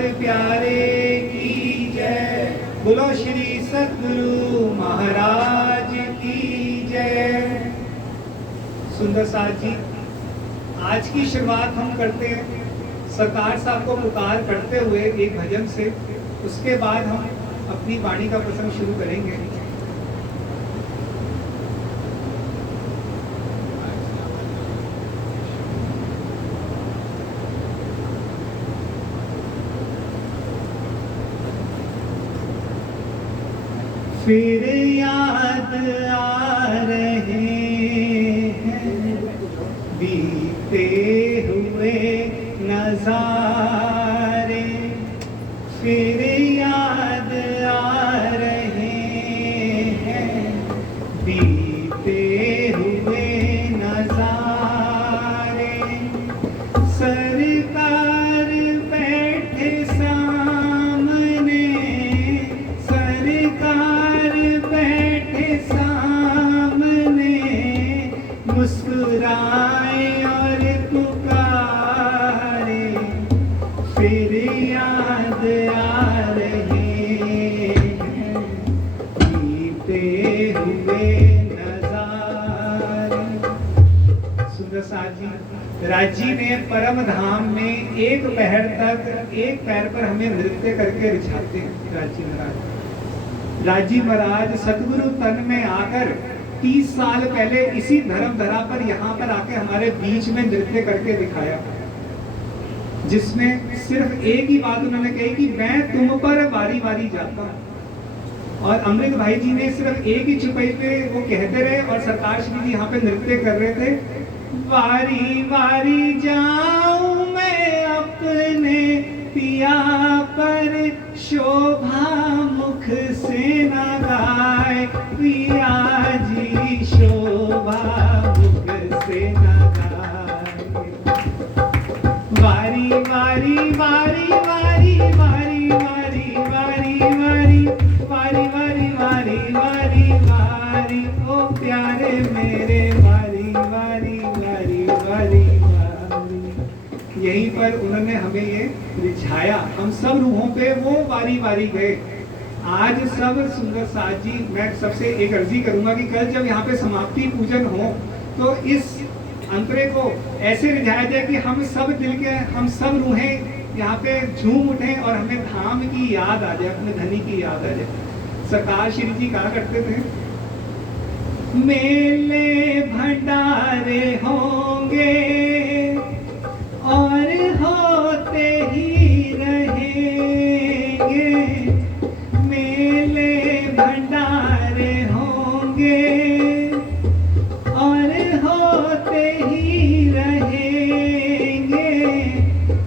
प्यारे की जय। बोलो श्री सद्गुरु महाराज की जय। सुंदर साथ जी, आज की शुरुआत हम करते हैं सरकार साहब को पुकार करते हुए एक भजन से। उसके बाद हम अपनी वाणी का प्रसंग शुरू करेंगे। फिर याद आ रहे हैं बीते हुए नजारे, फिर याद आ रहे हैं बीते हुए नजारे। सरकार बैठे सामने, सरकार बैठे सामने, मुस्कुराए और पुकारे, फिर याद आ रहे हैं बीते हुए नजारे। सुंदर साथ जी, राजी ने परम धाम में एक पहर तक एक पैर पर हमें नृत्य करके रिझाते हैं। राजी महाराज, राजी महाराज सतगुरु तन में आकर 30 साल पहले इसी धर्म धरा पर यहाँ पर आके हमारे बीच में नृत्य करके दिखाया, जिसमें सिर्फ एक ही बात उन्होंने कही कि मैं तुम पर वारी वारी जाता हूँ। और अमृत भाई जी ने सिर्फ एक ही चुपाई पे वो कहते रहे और सरकार श्री जी यहाँ पे नृत्य कर रहे थे। वारी वारी जाऊं मैं अपने पिया पर, शोभा मुख से न गाए पिया जी, शोभा मुख से न गाए। वारी वारी वारी वारी वारी वारी वारी वारी वारी वारी वारी वारी वारी, ओ प्यारे मेरे वारी वारी वारी वारी वारी। यहीं पर उन्होंने हमें ये रिझाया, हम सब रूहों पे वो वारी वारी गए। आज सब सुंदर साथ जी, मैं सबसे एक अर्जी करूंगा कि कल जब यहाँ पे समाप्ति पूजन हो तो इस अंतरे को ऐसे रिझाया जाए कि हम सब दिल के, हम सब रूहें यहाँ पे झूम उठें और हमें धाम की याद आ जाए, अपने धनी की याद आ जाए। सरकार श्री जी कहा करते थे, मेले भंडारे होंगे और होते ही रहेंगे, मेले भंडारे होंगे और होते ही रहेंगे,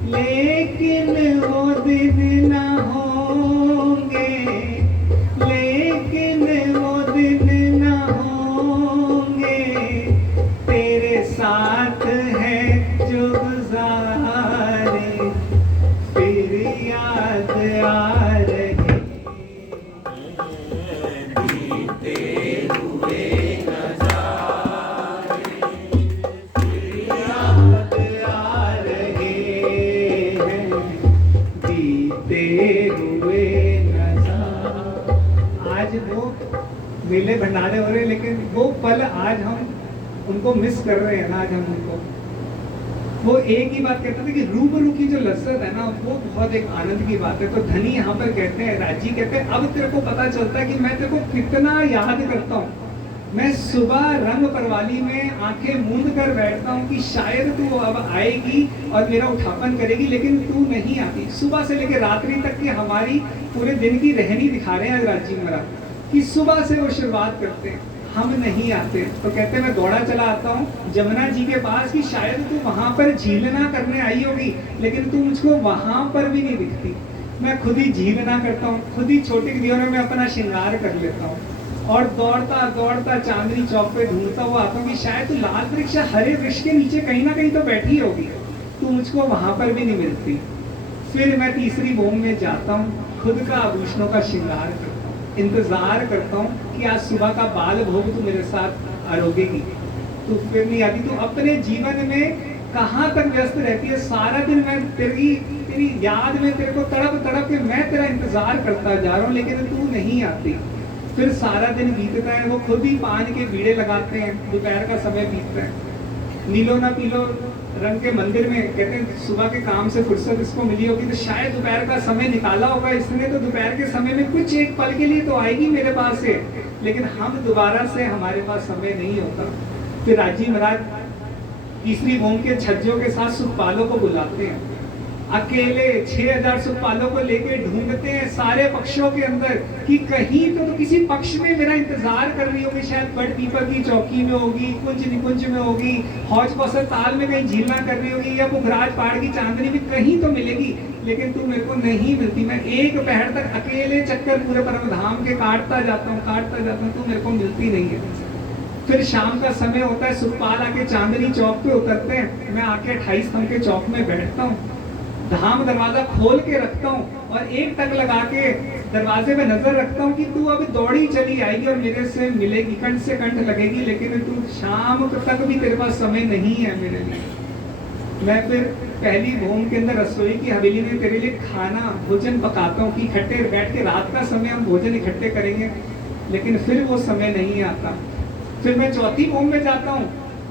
लेकिन वो दिन न होंगे, लेकिन वो दिन न होंगे, तेरे साथ है जो गुजारे, फिर याद आ रहे बीते हुए नजारे, फिर याद आ रहे हैं बीते हुए नजारे। आज वो मेले भंडारे हो रहे, लेकिन वो पल आज हम उनको मिस कर रहे हैं ना। आज हम उनको, वो एक ही बात कहते थे कि रूबरू की जो लज्जत है ना, वो बहुत एक आनंद की बात है। तो धनी यहाँ पर कहते हैं, राजी कहते हैं, अब तेरे को पता चलता है कि मैं तेरे को कितना याद करता हूँ। मैं सुबह रंग परवाली में आंखें मूंद कर बैठता हूँ कि शायद तू अब आएगी और मेरा उठापन करेगी, लेकिन तू नहीं आती। सुबह से लेकर रात्रि तक की हमारी पूरे दिन की रहनी दिखा रहे हैं राजी महाराज, कि सुबह से वो शुरुआत करते हैं, हम नहीं आते। तो कहते मैं दौड़ा चला आता हूँ जमुना जी के पास कि शायद तू वहां पर झीलना करने आई होगी, लेकिन तू मुझको वहां पर भी नहीं दिखती। मैं खुद ही झीलना करता हूँ, खुद ही छोटी दियों में अपना श्रृंगार कर लेता हूँ और दौड़ता दौड़ता चांदनी चौक पे ढूंढता हुआ आता हूँ कि शायद तू लाल वृक्ष हरे वृक्ष के नीचे कहीं ना कहीं तो बैठी होगी, तू मुझको वहां पर भी नहीं मिलती। फिर मैं तीसरी मोम में जाता हूँ, खुद का आभूषणों का श्रृंगार करता हूँ, इंतजार करता हूँ कि आज सुबह का बाल भोग तू मेरे साथ आरोगेगी। तू फिर नहीं आती। तू अपने जीवन में कहाँ तक व्यस्त रहती है। सारा दिन मैं तेरी तेरी याद में तेरे को तड़प तड़प के मैं तेरा इंतजार करता जा रहा हूँ, लेकिन तू नहीं आती। फिर सारा दिन बीतता है, वो खुद ही पान के बीड़े लगाते हैं, दोपहर का समय बीतता है। नीलो ना पीलो रंग के मंदिर में, कहते हैं सुबह के काम से फुर्सत इसको मिली होगी तो शायद दोपहर का समय निकाला होगा इसने, तो दोपहर के समय में कुछ एक पल के लिए तो आएगी मेरे पास से, लेकिन हम दोबारा से हमारे पास समय नहीं होता। फिर राजी महाराज तीसरी भूमि के छज्जों के साथ सुखपालों को बुलाते हैं, अकेले 6000 सुखपालों को लेके ढूंढते हैं सारे पक्षों के अंदर कि कहीं तो किसी पक्ष में मेरा इंतजार कर रही होगी, शायद बड़ पीपल की चौकी में होगी, कुंज निकुंज में होगी, हौज कौसर ताल में कहीं झीलना कर रही होगी, या पुखराज पहाड़ की चांदनी में कहीं तो मिलेगी, लेकिन तू मेरे को नहीं मिलती। मैं एक पहर तक अकेले चक्कर पूरे परम धाम के काटता जाता हूँ, तू मेरे को मिलती नहीं है। फिर शाम का समय होता है, सुखपाल आके चांदनी चौक पे उतरते हैं, मैं आके 28 स्तंभ के चौक में बैठता हूँ, धाम दरवाजा खोल के रखता हूँ और एक टक लगा के दरवाजे में नजर रखता हूँ कि तू अभी दौड़ी चली आएगी और मेरे से मिलेगी, कंठ से कंठ लगेगी, लेकिन तू शाम तक भी तेरे पास समय नहीं है मेरे लिए। मैं फिर पहली भूमि के अंदर रसोई की हवेली में तेरे लिए खाना भोजन पकाता हूँ कि इकट्ठे बैठ के रात का समय हम भोजन इकट्ठे करेंगे, लेकिन फिर वो समय नहीं आता। फिर मैं चौथी भूमि में जाता हूँ,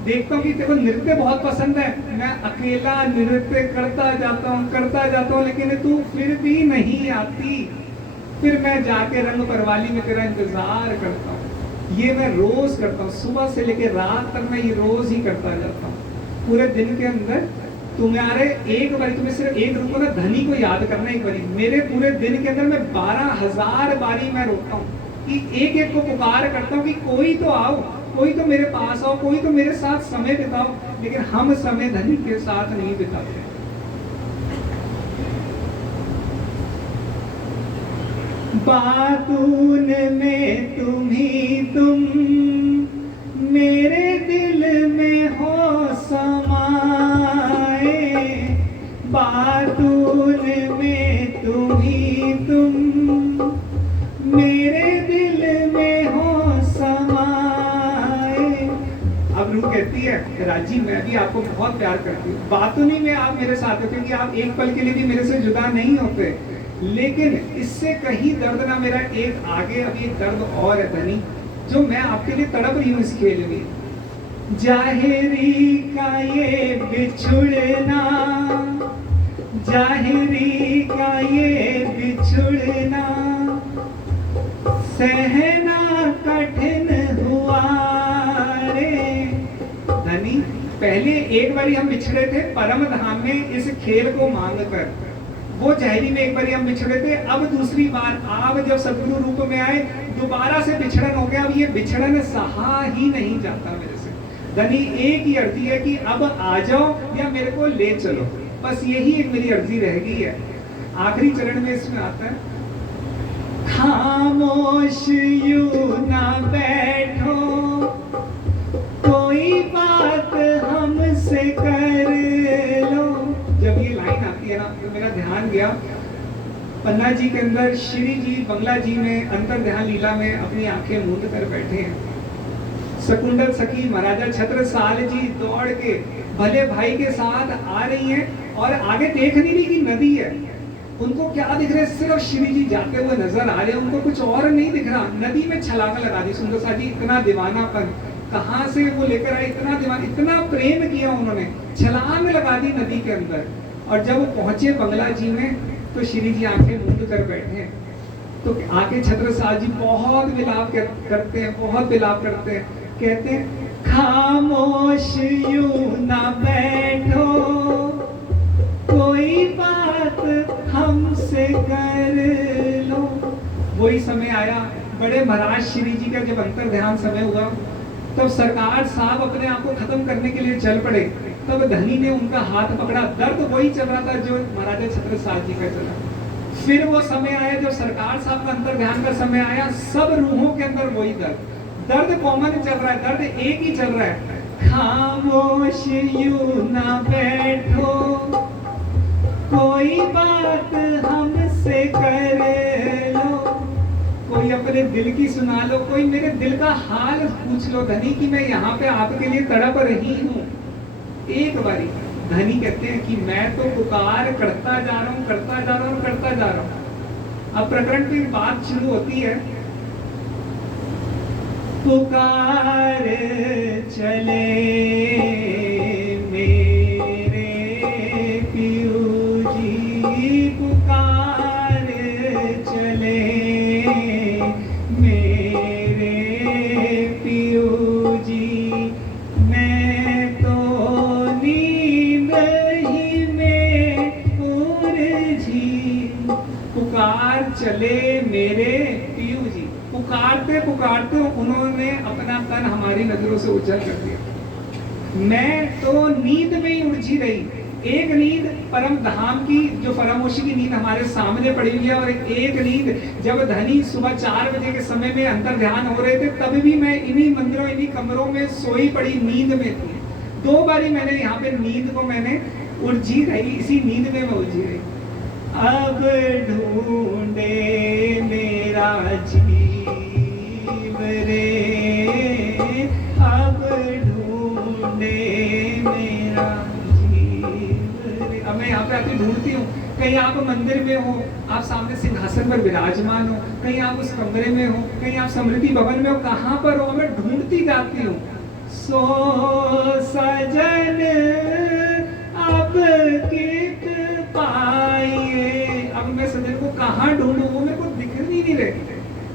देखता हूँ कि तेरे को नृत्य बहुत पसंद है, मैं अकेला नृत्य करता जाता हूँ, लेकिन तू फिर भी नहीं आती। फिर मैं जाके रंग परवाली में तेरा इंतजार करता हूँ, ये मैं रोज करता हूँ, सुबह से लेकर रात तक मैं ये रोज ही करता जाता हूँ। पूरे दिन के अंदर तुम्हारे एक बारी, तुम्हें सिर्फ एक रुको ना, धनी को याद करना एक बारी, मेरे पूरे दिन के अंदर मैं 12,000 बारी मैं रोता हूँ कि एक एक को पुकार करता हूँ कि कोई तो आओ, कोई तो मेरे पास आओ, कोई तो मेरे साथ समय बिताओ, लेकिन हम समय धनी के साथ नहीं बिताते। बातून में तुम ही तुम मेरे दिल में हो समाए, बातून में तुम ही तुम मेरे दिल में हो समाए। अब रूह कहती है राजी मैं भी आपको बहुत प्यार करती हूँ, बातूनी में आप मेरे साथ हो क्योंकि आप एक पल के लिए भी मेरे से जुदा नहीं होते, लेकिन इससे कहीं दर्द ना मेरा एक आगे अभी एक दर्द और है धनी, जो मैं आपके लिए तड़प रही हूँ इस खेल में। जाहिरी का ये बिछुड़ना, जाहिरी का ये बिछुड़ना सहना कठिन हुआ रे। धनी पहले एक बारी हम बिछड़े थे परम धाम में इस खेल को मांग कर, वो जहरी में एक बारी हम बिछड़े थे, अब दूसरी बार आप जब सदगुरु रूप में आए दोबारा से बिछड़न हो गया, अब ये बिछड़न सहा ही नहीं जाता मेरे से। धनी एक ही अर्जी है कि अब आ जाओ या मेरे को ले चलो, बस यही एक मेरी अर्जी रह गई है। आखिरी चरण में इसमें आता है, खामोश यूं ना बैठो, कोई बात हमसे कर लो। जब ये लाइन आती है ना तो मेरा ध्यान गया पन्ना जी के अंदर, श्री जी बंगला जी में अंतर ध्यान लीला में अपनी आंखें मूंद कर बैठे हैं। शकुंडल सखी महाराजा छत्रसाल जी दौड़ के भले भाई के साथ आ रही हैं और आगे देख नहीं रही कि नदी है, उनको क्या दिख रहा है, सिर्फ श्री जी जाते हुए नजर आ रहे हैं, उनको कुछ और नहीं दिख रहा। नदी में छलांग लगा दी सुंदर सा जी, इतना दीवानापन कहाँ से वो लेकर आए, इतना दीवाना, इतना प्रेम किया उन्होंने, छलांग लगा दी नदी के अंदर। और जब वो पहुंचे बंगला जी में तो श्री जी आंखें मूंद कर बैठे हैं, तो आके छत्रसाल जी बहुत विलाप करते हैं, बहुत विलाप करते हैं, कहते हैं खामोश यूं ना बैठो, कोई बात हमसे कर लो। वही समय आया बड़े महाराज श्री जी का जब अंतर ध्यान समय हुआ, तब सरकार साहब अपने आप को खत्म करने के लिए चल पड़े, तब धनी ने उनका हाथ पकड़ा, दर्द वही चल रहा था जो महाराजा छत्रसाल जी का चला। फिर वो समय आया जब सरकार साहब का अंतर ध्यान का समय आया, सब रूहों के अंदर वही दर्द कॉमन चल रहा है, दर्द एक ही चल रहा है, खामोश यूं ना बैठो, कोई बात हमसे कर लो, कोई अपने दिल की सुना लो, कोई मेरे दिल का हाल पूछ लो धनी कि मैं यहाँ पे आपके लिए तड़प रही हूँ। एक बारी धनी कहते हैं कि मैं तो पुकार करता जा रहा हूँ, करता जा रहा हूँ, करता जा रहा हूँ। अब प्रकरण की बात शुरू होती है, पुकार चले मेरे पियू जी, पुकार चले मेरे पियू जी, मैं तो नींद ही में उलझी। पुकार चले मेरे पियू जी, पुकारते पुकारते उन्होंने अपना तन हमारी नजरों से उजल कर दिया। मैं तो नींद में ही उलझी रही। एक नींद परम धाम की, जो फरामोशी की नींद हमारे सामने पड़ी हुई है, और एक नींद जब धनी सुबह 4 बजे के समय में अंतर ध्यान हो रहे थे, तब भी मैं इन्हीं मंदिरों, इन्हीं कमरों में सोई पड़ी नींद में थी। 2 बारी मैंने यहाँ पे नींद को मैंने उलझी रही, इसी नींद में मैं उलझी रही। अब ढूंढे मेरा जीव रे, अब ढूंढे मेरा जीव रे। अब मैं यहाँ पे आके ढूंढती हूँ, कहीं आप मंदिर में हो, आप सामने सिंहासन पर विराजमान हो, कहीं आप उस कमरे में हो, कहीं आप स्मृति भवन में हो, कहाँ पर हो, मैं ढूंढती जाती हूँ। सो सजन अब कित पाइए, अब मैं सजन को कहाँ ढूंढूं, वो मेरे को दिख नहीं रहे।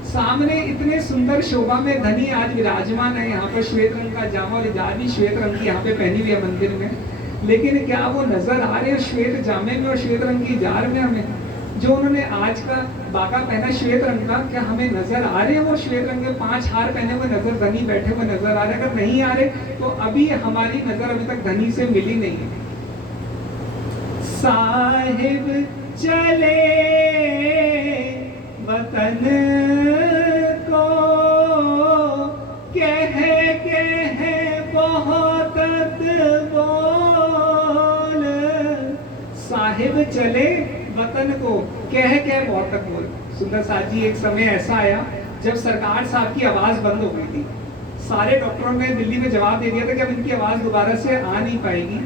सामने इतने सुंदर शोभा में धनी आज विराजमान है, यहाँ पर श्वेत रंग का जामा, और जाजी श्वेत रंग की यहाँ पे पहनी हुई है मंदिर में, लेकिन क्या वो नजर आ रहे हैं श्वेत जामे में और श्वेत रंग की जार में हमें? जो उन्होंने आज का बागा पहना श्वेत रंग का, क्या हमें नजर आ रहे हैं वो श्वेत रंग के 5 हार पहने हुए नजर, धनी बैठे हुए नजर आ रहे? अगर नहीं आ रहे तो अभी हमारी नजर अभी तक धनी से मिली नहीं है। साहिब चले वतन को कह बहुत बोल, साहिब चले वतन को कह बहुत बोल। सुंदर साथ जी, एक समय ऐसा आया जब सरकार साहब की आवाज बंद हो गई थी। सारे डॉक्टरों ने दिल्ली में जवाब दे दिया था कि अब इनकी आवाज दोबारा से आ नहीं पाएगी।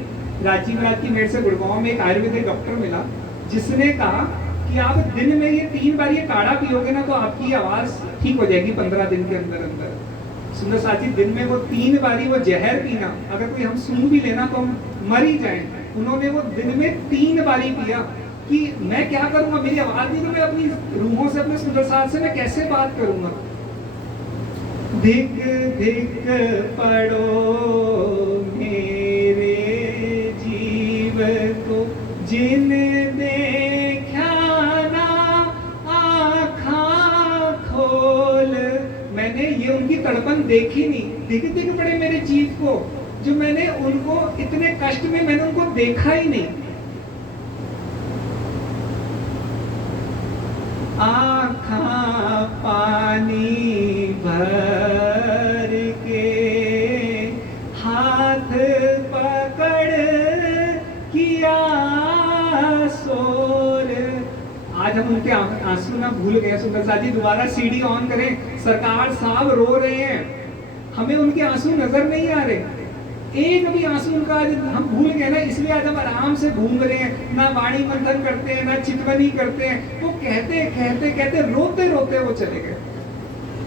राजीव राज की मेरे से गुड़गांव में एक आयुर्वेदिक डॉक्टर मिला, जिसने कहा कि आप दिन में ये 3 बार ये काढ़ा पियोगे ना तो आपकी आवाज ठीक हो जाएगी 15 दिन के अंदर अंदर। सुंदर साथी, दिन में वो 3 बारी वो जहर पीना, अगर कोई हम सूंघ भी लेना तो हम मर ही जाएं। उन्होंने वो दिन में 3 बारी पिया कि मैं क्या करूंगा, मेरी आवाज नहीं, तो मैं अपनी रूहों से, अपने सुंदर साथ से मैं कैसे बात करूंगा। धिक धिक पड़ो मेरे जीव को, जिन देखा ना आँखा खोल। मैंने ये उनकी तड़पन देखी नहीं, दिख दिख पड़े मेरे जीव को, जो मैंने उनको इतने कष्ट में मैंने उनको देखा ही नहीं। आँखा पानी भर के हाथ पकड़ किया शोर। आज हम उनके आंसू ना भूल गए। सुंदर साथी, दोबारा सीडी ऑन करें, सरकार साहब रो रहे हैं, हमें उनके आंसू नजर नहीं आ रहे। एक भी आंसू उनका आज हम भूल गए ना, इसलिए आज हम आराम से घूम रहे हैं, ना वाणी मंथन करते हैं, ना चितवनी करते हैं। वो कहते कहते कहते रोते रोते वो चले गए।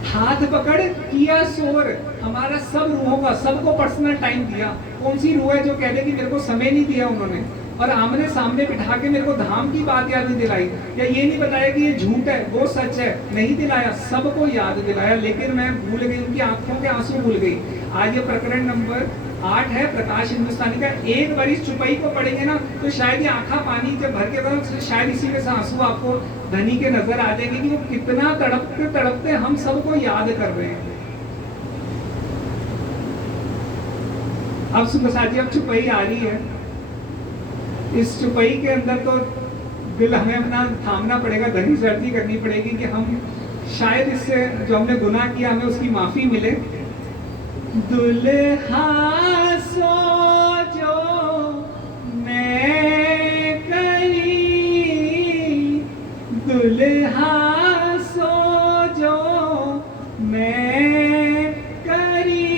हाथ पकड़ किया शोर, हमारा सब रूहों का, सबको पर्सनल टाइम दिया। कौन सी रूह है जो कहते कि मेरे को समय नहीं दिया उन्होंने, और आमने सामने बिठा के मेरे को धाम की बात याद नहीं दिलाई, या ये नहीं बताया कि ये झूठ है वो सच है, नहीं दिलाया, सबको याद दिलाया। लेकिन मैं भूल गई, उनकी आंखों के आंसू भूल गई। आज ये प्रकरण नंबर 8 है प्रकाश हिंदुस्तानी का। एक बार इस चुपाई को पढ़ेंगे ना तो शायद ये आंखा पानी जब भर के तो शायद इसी में से आंसू आपको धनी के नजर आ जाएंगे कि वो कितना तड़पते तड़पते हम सबको याद कर रहे हैं। अब सुबह साथी, अब चुपाई आ रही है। इस चुपाई के अंदर तो दिल हमें अपना थामना पड़ेगा, धनी से अर्जी करनी पड़ेगी कि हम शायद इससे जो हमने गुनाह किया हमें उसकी माफी मिले। दुल्हा सो जो मैं करी, दुल्हा सो जो मैं करी,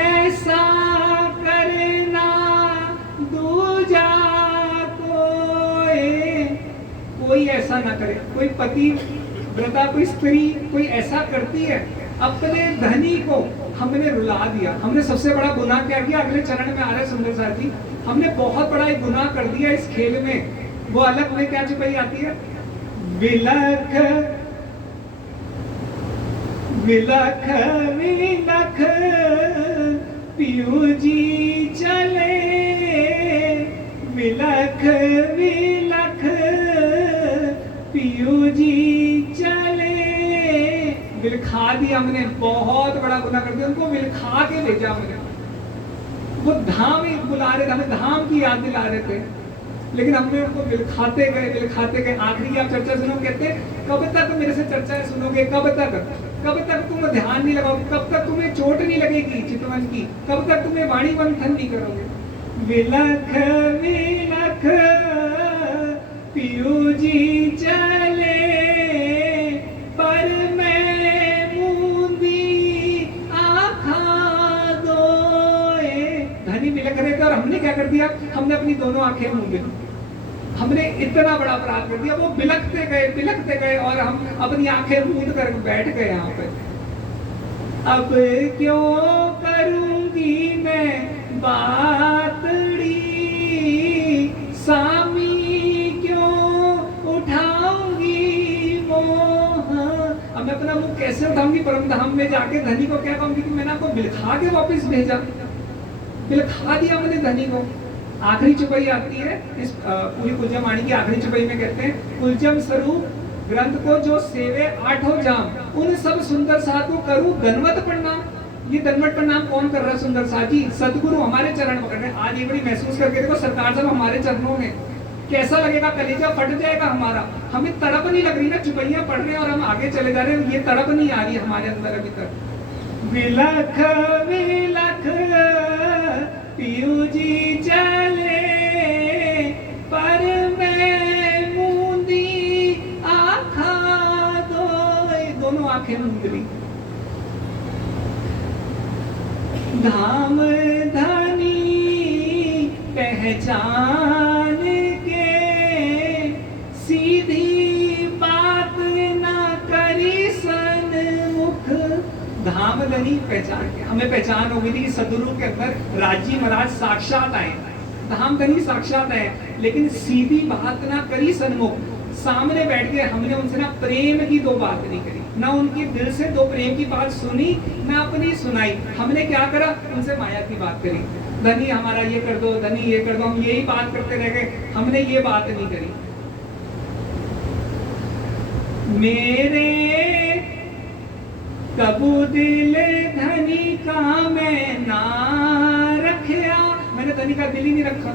ऐसा करना कोई ऐसा ना करे, कोई पति व्रता कोई स्त्री कोई ऐसा करती है, अपने धनी को हमने रुला दिया। हमने सबसे बड़ा गुनाह क्या किया, अगले चरण में आ रहे सुंदर साथ जी, हमने बहुत बड़ा एक गुनाह कर दिया इस खेल में। वो अलग में क्या छुपाई आती है, विलख विलख विलख पियू जी चले, विलख विलख पियू जी चले। विलखा दिया हमने, बहुत बड़ा गुनाह कर दिया, उनको विलखा के भेजा हमने। वो धाम ही बुला रहे थे, हमें धाम की याद दिला रहे थे, लेकिन हमने उनको विलखाते गए। आखिरी आप चर्चा सुनो, कहते कब तक मेरे से चर्चा सुनोगे, कब तक तुम ध्यान नहीं लगाओगे, कब तक तुम्हें चोट नहीं लगेगी चितवन की, कब तक तुम्हें वाणी मंथन नहीं करोगे। विलख विलख पियू जी चले, पर मैं मूंदी आँखा दोए। धनी विलख रहे थे और हमने क्या कर दिया, हमने अपनी दोनों आंखें मूंद ली। हमने इतना बड़ा अपराध कर दिया, वो बिलखते गए और हम अपनी आंखें मूंद कर बैठ गए यहाँ पे। अब क्यों करूंगी मैं बातड़ी, सामी क्यों उठाऊंगी मोह। अब मैं अपना मुंह कैसे उठाऊंगी परम धाम में जाके, धनी को क्या कहूंगी कि मैंने आपको बिलखा के वापस भेजा, बिलखा दिया मैंने धनी को। आखिरी चुपाई आती है इस पूरी कुलजम वाणी की आखिरी चुपाई में, कहते हैं कुलजम स्वरूप ग्रंथ को जो सेवे आठों जाम, उन सब सुंदर साथ को करूं दंडवत प्रणाम। ये दंडवत प्रणाम कौन कर रहा है सुंदर साथ जी, सदगुरु हमारे चरण पकड़ रहे हैं। आज ये बड़ी महसूस करके देखो, सरकार साहब हमारे चरणों में, कैसा लगेगा, कलेजा फट जाएगा हमारा। हमें तड़प नहीं लग रही ना, चुपैया पढ़ रहे हैं और हम आगे चले जा रहे हैं, ये तड़प नहीं आ रही है हमारे अंदर अभी तक। विलख विलख पियू जी चले, पर मैं मूंदी आँखा दोए। दोनों आंखें मूंद ली। धाम धनी पहचान के, सीधी बात ना करी सन्मुख। धाम धनी पहचान के, हमें पहचान हो गई थी कि सदगुरु के अंदर राजी महाराज साक्षात आए, धाम धनी साक्षात आए, लेकिन सीधी बात ना करी सन्मुख। सामने बैठ के हमने उनसे ना प्रेम की दो बात नहीं करी, ना उनके दिल से दो प्रेम की बात सुनी, ना अपनी सुनाई। हमने क्या करा, उनसे माया की बात करी, धनी हमारा ये कर दो, धनी ये कर दो, हम यही बात करते रह गए, हमने ये बात नहीं करी। मेरे कबू दिल धनी का मैं ना रखया, मैंने धनी का दिल ही नहीं रखा।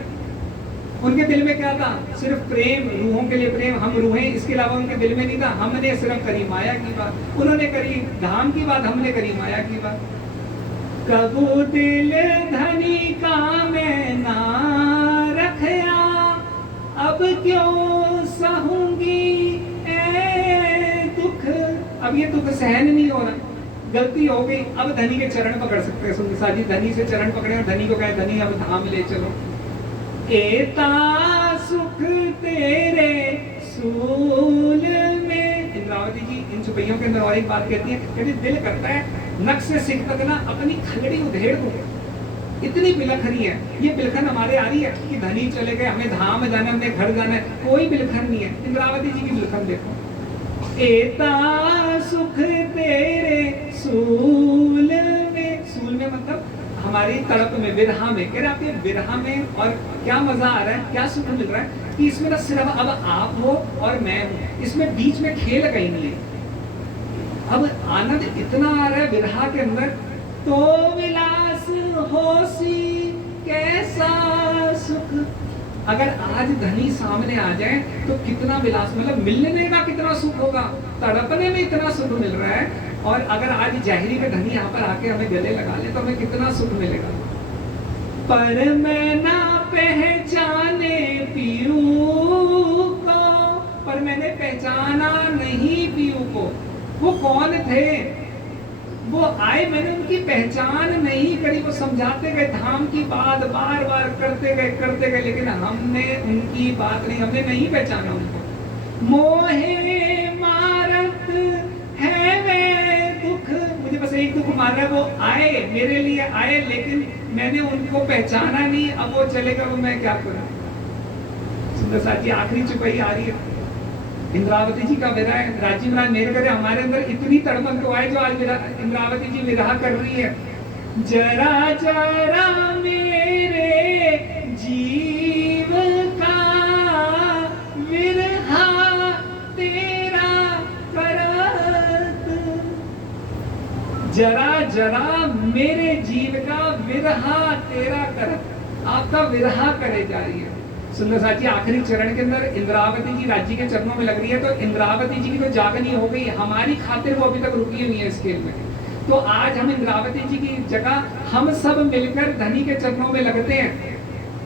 उनके दिल में क्या था, सिर्फ प्रेम, रूहों के लिए प्रेम, हम रूहें, इसके अलावा उनके दिल में नहीं था। हमने सिर्फ करी माया की बात, उन्होंने करी धाम की बात, हमने करी माया की बात। कबू दिल धनी का मैं ना रखया, अब क्यों सहूंगी ए दुख। अब ये दुख सहन नहीं हो रहा, गलती हो गई। अब धनी के चरण पकड़ सकते हैं सुंदर साथ जी, धनी से चरण पकड़े और धनी को कहे, धनी अब धाम ले चलो। एता सुख तेरे सूल में। इंद्रावती जी इन चुपैयों के अंदर और एक बात कहती है, कहती दिल करता है नक से सिख तक ना अपनी खलड़ी उधेड़ दूं, इतनी बिलख रही है। ये बिलखन हमारे आ रही है कि धनी चले गए, हमें धाम जाना, हमने घर जाना है, कोई बिलखन नहीं है। इंद्रावती जी की बिलखन देखो, एता सुख तेरे सूल में। सूल में मतलब हमारी तड़प में, विरहा में। कह रहे आप ये विरहा में और क्या मजा आ रहा है, क्या सुख मिल रहा है कि इसमें ना सिर्फ अब आप हो और मैं हूं, इसमें बीच में खेल कहीं नहीं है। अब आनंद इतना आ रहा है विरहा के अंदर, तो विलास होसी कैसा सुख। अगर आज धनी सामने आ जाए तो कितना विलास, मतलब मिलने का कितना सुख होगा, तड़पने में इतना सुख मिल रहा है। और अगर आज जहरी में धनी यहाँ पर आके हमें गले लगा ले तो हमें कितना सुख मिलेगा। पर मैं ना पहचाने पीयू को, पर मैंने पहचाना नहीं पीयू को। वो कौन थे, वो आए, मैंने उनकी पहचान नहीं करी। वो समझाते गए धाम की बात, बार बार करते गए, लेकिन हमने उनकी बात नहीं, हमने नहीं पहचाना उनको। मोहे मारत है वे दुख, मुझे बस एक दुख मार रहा है, वो आए मेरे लिए आए, लेकिन मैंने उनको पहचाना नहीं, अब वो चलेगा वो मैं क्या करूं। सुंदर साथ जी आखिरी चुपाई आ रही है, इंद्रावती जी का विरह है। राजीव राय मेरे करे हमारे अंदर इतनी तड़पन तो आए जो आज इंद्रावती जी विरह कर रही है। जरा जरा मेरे जीव का विरहा तेरा करत, जरा जरा मेरे जीव का विरहा तेरा करत, आपका विरहा करे जा रही है। सुंदर साथ जी आखिरी चरण के अंदर इंद्रावती जी राज्य के चरणों में लग रही है, तो इंद्रावती जी की तो जागनी हो गई, हमारी खातिर वो अभी तक रुकी हुई है इस खेल में। तो आज हम इंद्रावती जी की जगह हम सब मिलकर धनी के चरणों में लगते हैं।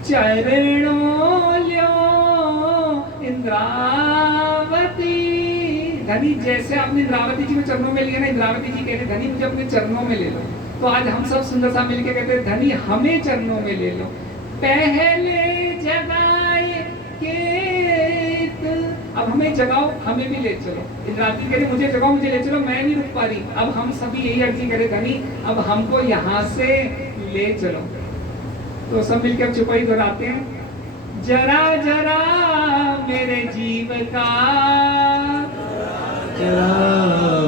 चरणों ल्यो इंद्रावती, धनी जैसे आपने इंद्रावती जी को चरणों में लिया ना, इंद्रावती जी कहते धनी मुझे अपने चरणों में ले लो। तो आज हम सब सुंदर सा मिलकर कहते हैं धनी हमें चरणों में ले लो। पहले जगाए केत, अब हमें जगाओ, हमें भी ले चलो। इंद्रावती कह रही मुझे जगाओ, मुझे ले चलो, मैं नहीं रुक पा रही। अब हम सभी यही अर्जी करे धनी अब हमको यहाँ से ले चलो। तो सब मिलकर चुपाई दोहराते हैं। जरा जरा मेरे जीव का, जरा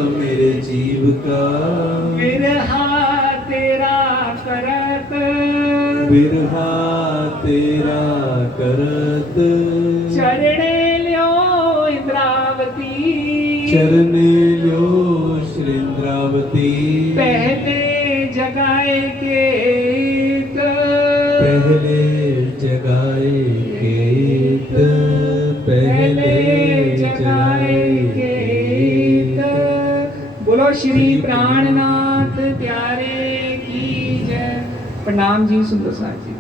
मेरे जीव का विरहा तेरा करत, विरहा तेरा करत, चरणे ल्यो इंद्रावती, चरणे ल्यो श्रींद्रावती, पहले जगाए केत, पहले जगाए केत, पहले जगाए केत। बोलो श्री प्राणनाथ प्यारे की जय। प्रणाम जी सुंदर साथ जी।